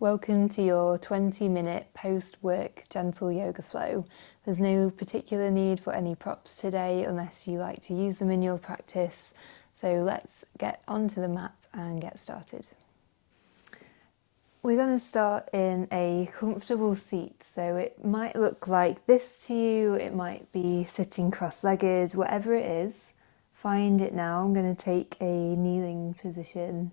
Welcome to your 20-minute post-work gentle yoga flow. There's no particular need for any props today unless you like to use them in your practice. So let's get onto the mat and get started. We're going to start in a comfortable seat. So it might look like this to you, it might be sitting cross-legged, whatever it is, find it now. I'm going to take a kneeling position.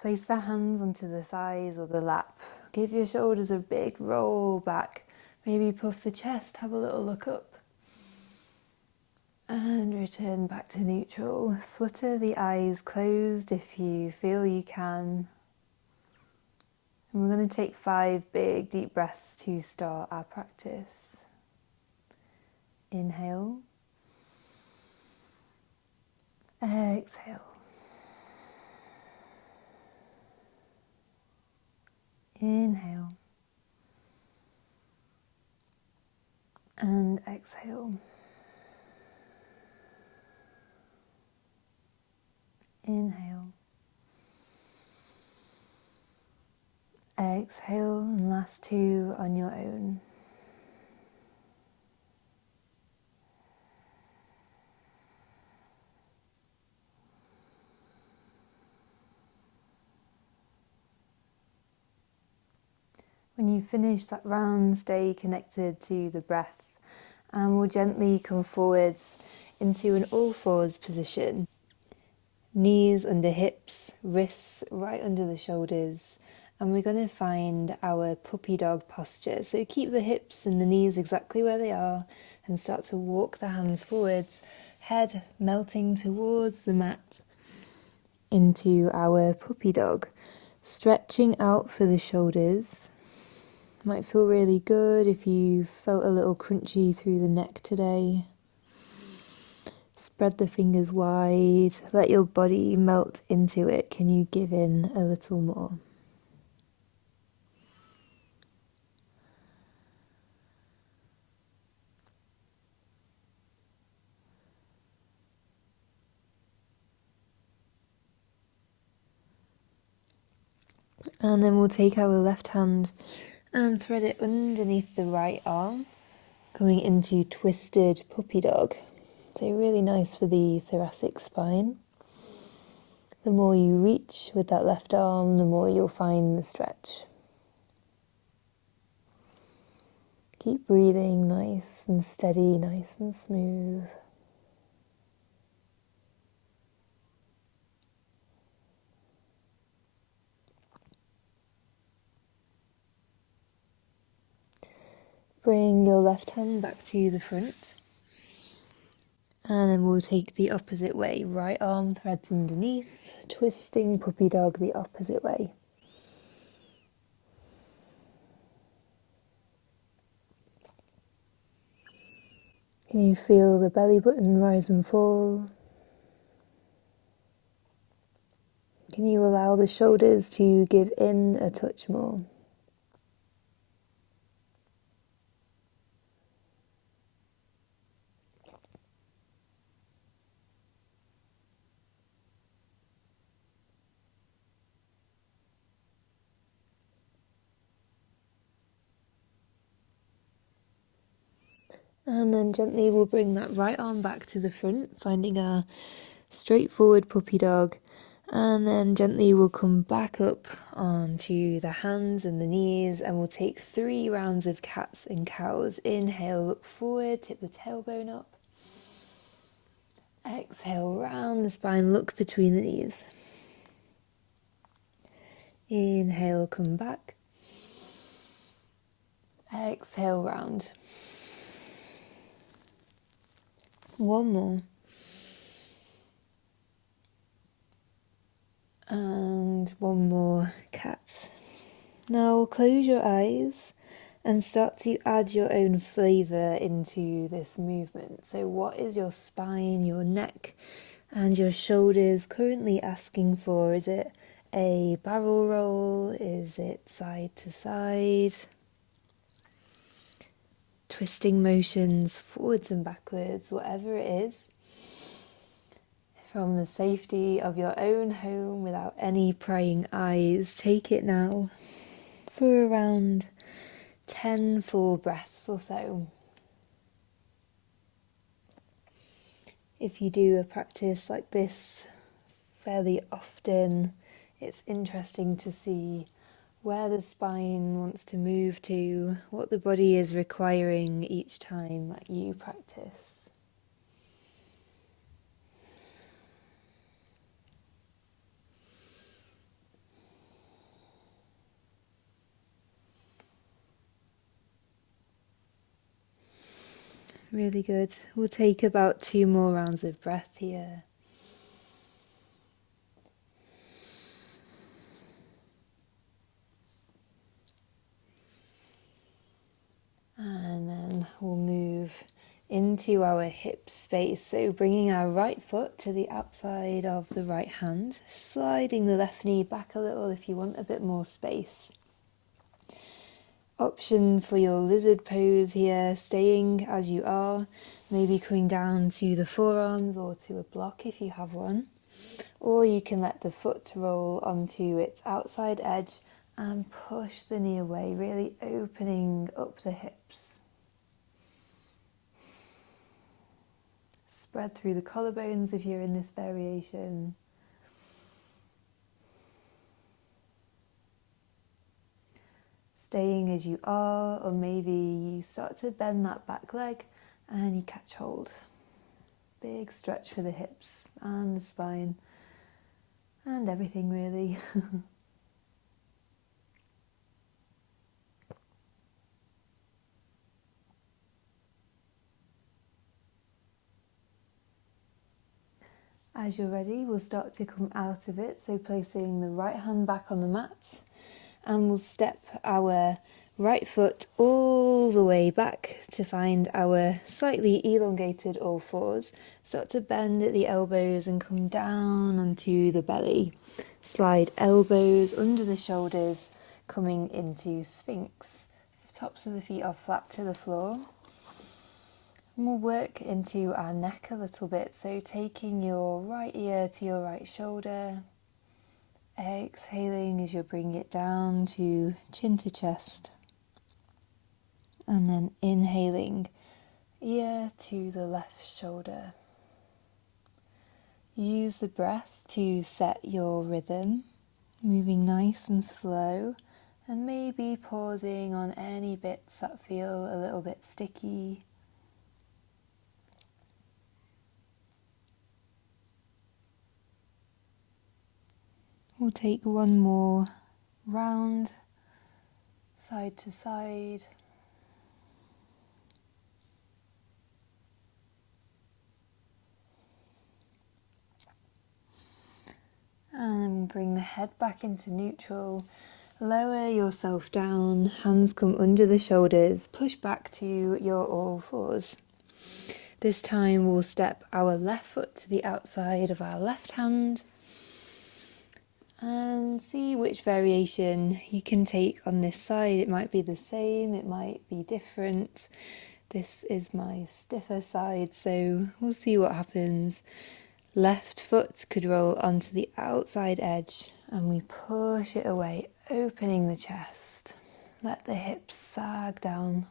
Place the hands onto the thighs or the lap. Give your shoulders a big roll back. Maybe puff the chest, have a little look up. And return back to neutral. Flutter the eyes closed if you feel you can. And we're going to take 5 big deep breaths to start our practice. Inhale. Exhale. Inhale. And exhale. Inhale. Exhale, and last 2 on your own. When you finish that round, stay connected to the breath and we'll gently come forwards into an all fours position. Knees under hips, wrists right under the shoulders, and we're going to find our puppy dog posture. So keep the hips and the knees exactly where they are and start to walk the hands forwards, head melting towards the mat into our puppy dog. Stretching out for the shoulders. Might feel really good if you felt a little crunchy through the neck today. Spread the fingers wide, let your body melt into it. Can you give in a little more? And then we'll take our left hand and thread it underneath the right arm, coming into twisted puppy dog. So really nice for the thoracic spine. The more you reach with that left arm, the more you'll find the stretch. Keep breathing nice and steady, nice and smooth. Bring your left hand back to the front. And then we'll take the opposite way. Right arm threads underneath, twisting puppy dog the opposite way. Can you feel the belly button rise and fall? Can you allow the shoulders to give in a touch more? And then gently we'll bring that right arm back to the front, finding our straightforward puppy dog. And then gently we'll come back up onto the hands and the knees and we'll take 3 rounds of cats and cows. Inhale, look forward, tip the tailbone up. Exhale, round the spine, look between the knees. Inhale, come back. Exhale, round. One more. And one more, cat. Now close your eyes and start to add your own flavour into this movement. So what is your spine, your neck and your shoulders currently asking for? Is it a barrel roll? Is it side to side? Twisting motions forwards and backwards, whatever it is. From the safety of your own home without any prying eyes, take it now. for around 10 full breaths or so. If you do a practice like this fairly often, it's interesting to see where the spine wants to move to, what the body is requiring each time that you practice. Really good. We'll take about 2 more rounds of breath here. And then we'll move into our hip space. So bringing our right foot to the outside of the right hand, sliding the left knee back a little if you want a bit more space. Option for your lizard pose here, staying as you are, maybe coming down to the forearms or to a block if you have one. Or you can let the foot roll onto its outside edge and push the knee away, really opening up the hips. Spread through the collarbones if you're in this variation. Staying as you are, or maybe you start to bend that back leg and you catch hold. Big stretch for the hips and the spine and everything really. As you're ready, we'll start to come out of it, so placing the right hand back on the mat, and we'll step our right foot all the way back to find our slightly elongated all fours. Start to bend at the elbows and come down onto the belly. Slide elbows under the shoulders, coming into Sphinx. Tops of the feet are flat to the floor. And we'll work into our neck a little bit, so taking your right ear to your right shoulder, exhaling as you bring it down to chin to chest, and then inhaling ear to the left shoulder. Use the breath to set your rhythm, moving nice and slow, and maybe pausing on any bits that feel a little bit sticky. We'll take one more round, side to side. And then bring the head back into neutral. Lower yourself down, hands come under the shoulders, push back to your all fours. This time we'll step our left foot to the outside of our left hand and see which variation you can take on this side. It might be the same, it might be different. This is my stiffer side, so we'll see what happens. Left foot could roll onto the outside edge and we push it away, opening the chest. Let the hips sag down.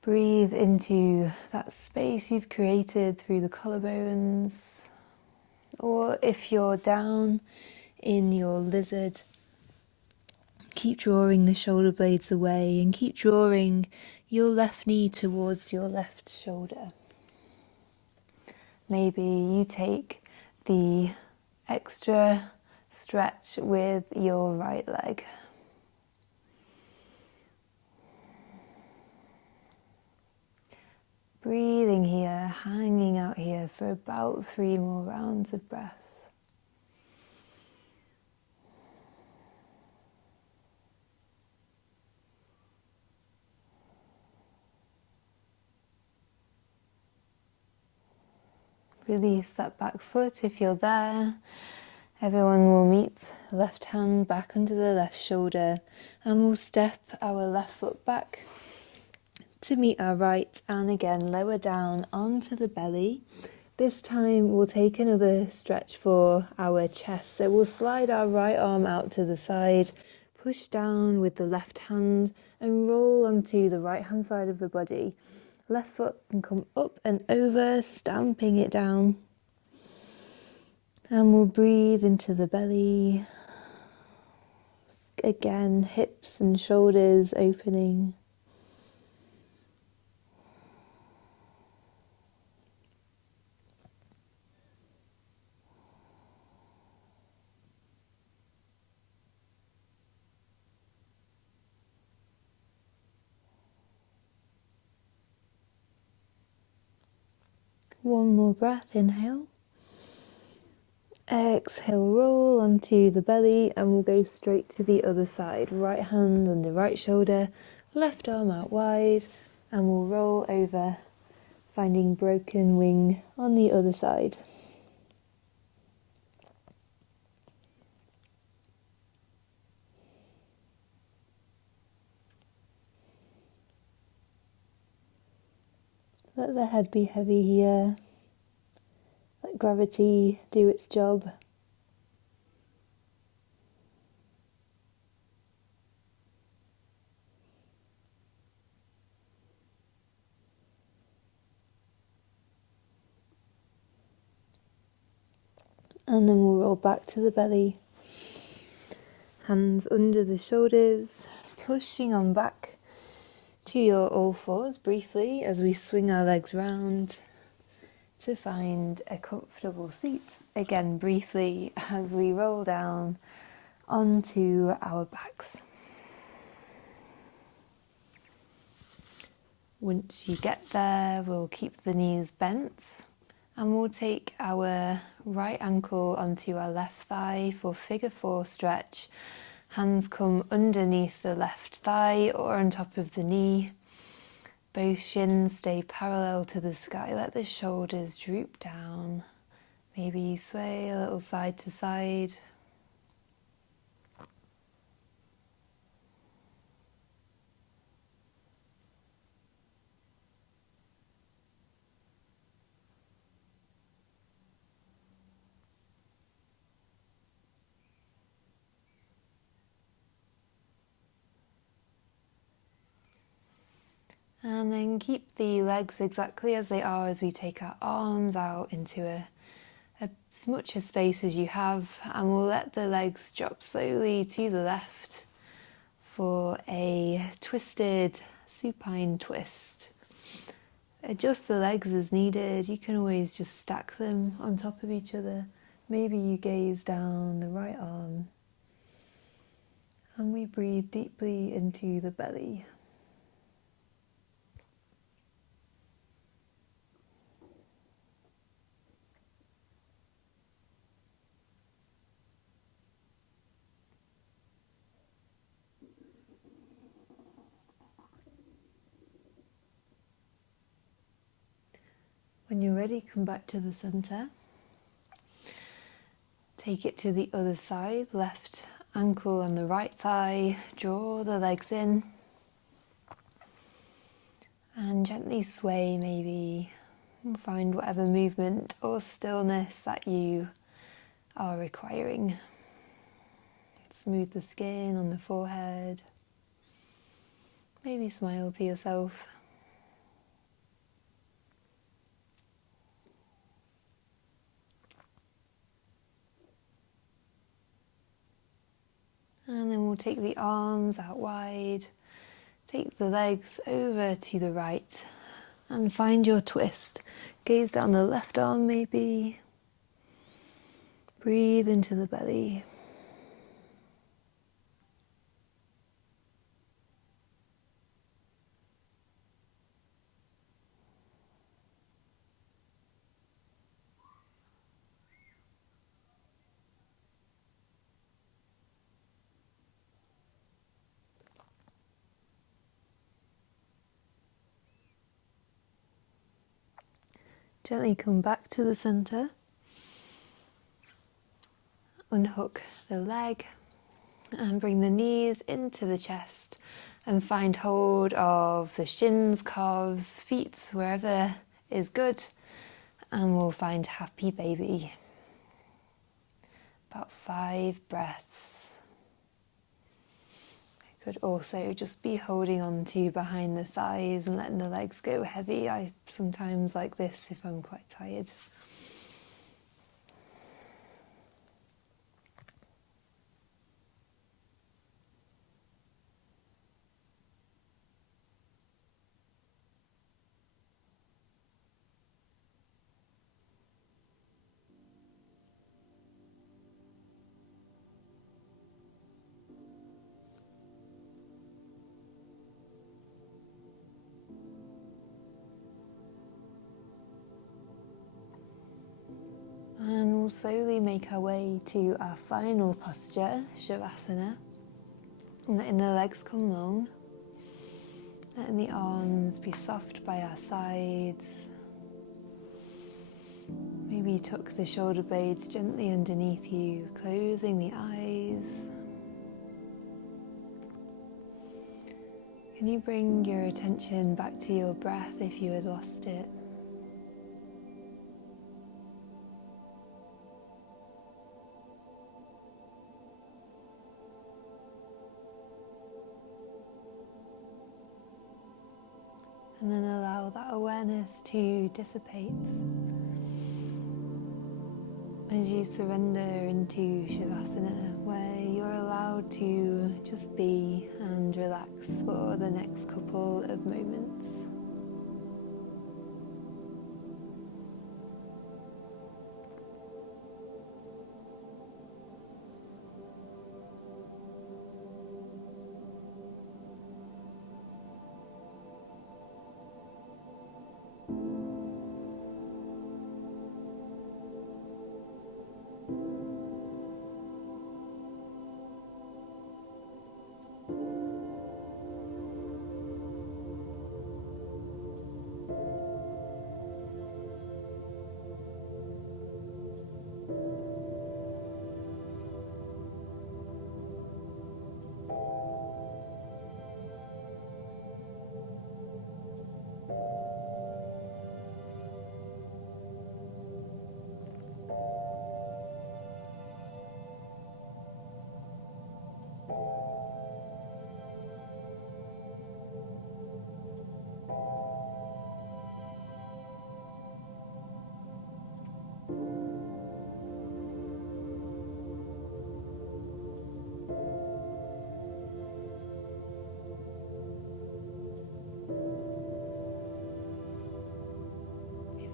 Breathe into that space you've created through the collarbones. Or if you're down in your lizard, keep drawing the shoulder blades away and keep drawing your left knee towards your left shoulder. Maybe you take the extra stretch with your right leg. Breathing here, hanging out here for about 3 more rounds of breath. Release that back foot if you're there. Everyone will meet left hand back under the left shoulder, and we'll step our left foot back to meet our right, and again lower down onto the belly. This time we'll take another stretch for our chest, so we'll slide our right arm out to the side, push down with the left hand and roll onto the right hand side of the body. Left foot can come up and over, stamping it down. And we'll breathe into the belly. Again, hips and shoulders opening. One more breath, inhale. Exhale, roll onto the belly and we'll go straight to the other side. Right hand on the right shoulder, left arm out wide, and we'll roll over, finding broken wing on the other side. Let the head be heavy here. Let gravity do its job. And then we'll roll back to the belly. Hands under the shoulders, pushing on back to your all fours briefly as we swing our legs round to find a comfortable seat. Again, briefly as we roll down onto our backs. Once you get there, we'll keep the knees bent and we'll take our right ankle onto our left thigh for figure 4 stretch. Hands come underneath the left thigh or on top of the knee. Both shins stay parallel to the sky. Let the shoulders droop down. Maybe you sway a little side to side. And then keep the legs exactly as they are as we take our arms out into as much a space as you have, and we'll let the legs drop slowly to the left for a twisted supine twist. Adjust the legs as needed. You can always just stack them on top of each other. Maybe you gaze down the right arm and we breathe deeply into the belly. When you're ready, come back to the center. Take it to the other side, left ankle on the right thigh, draw the legs in and gently sway, maybe find whatever movement or stillness that you are requiring. Smooth the skin on the forehead, maybe smile to yourself. And then we'll take the arms out wide, take the legs over to the right and find your twist. Gaze down the left arm maybe. Breathe into the belly. Gently come back to the center. Unhook the leg and bring the knees into the chest and find hold of the shins, calves, feet, wherever is good, and we'll find happy baby. About 5 breaths. Could also just be holding on to behind the thighs and letting the legs go heavy. I sometimes like this if I'm quite tired. And we'll slowly make our way to our final posture, Shavasana. And letting the legs come long, letting the arms be soft by our sides. Maybe tuck the shoulder blades gently underneath you, closing the eyes. Can you bring your attention back to your breath if you had lost it? And then allow that awareness to dissipate as you surrender into Shavasana, where you're allowed to just be and relax for the next couple of moments.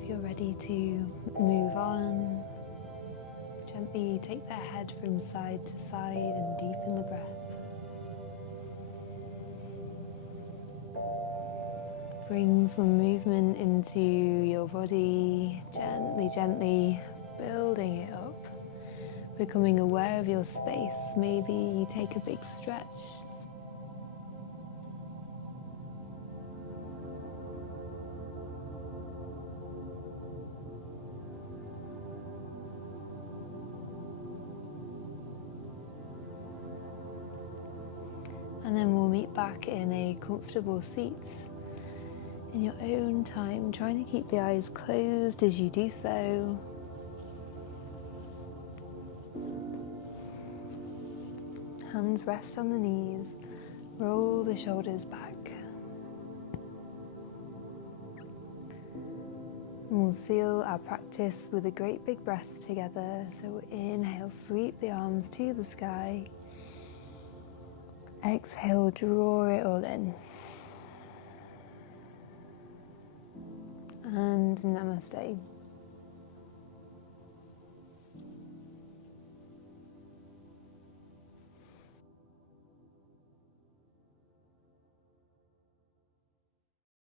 If you're ready to move on, gently take the head from side to side and deepen the breath. Bring some movement into your body, gently, gently building it up, becoming aware of your space. Maybe you take a big stretch. And then we'll meet back in a comfortable seat in your own time, trying to keep the eyes closed as you do so. Hands rest on the knees, roll the shoulders back. And we'll seal our practice with a great big breath together. So we'll inhale, sweep the arms to the sky. Exhale, draw it all in. And namaste.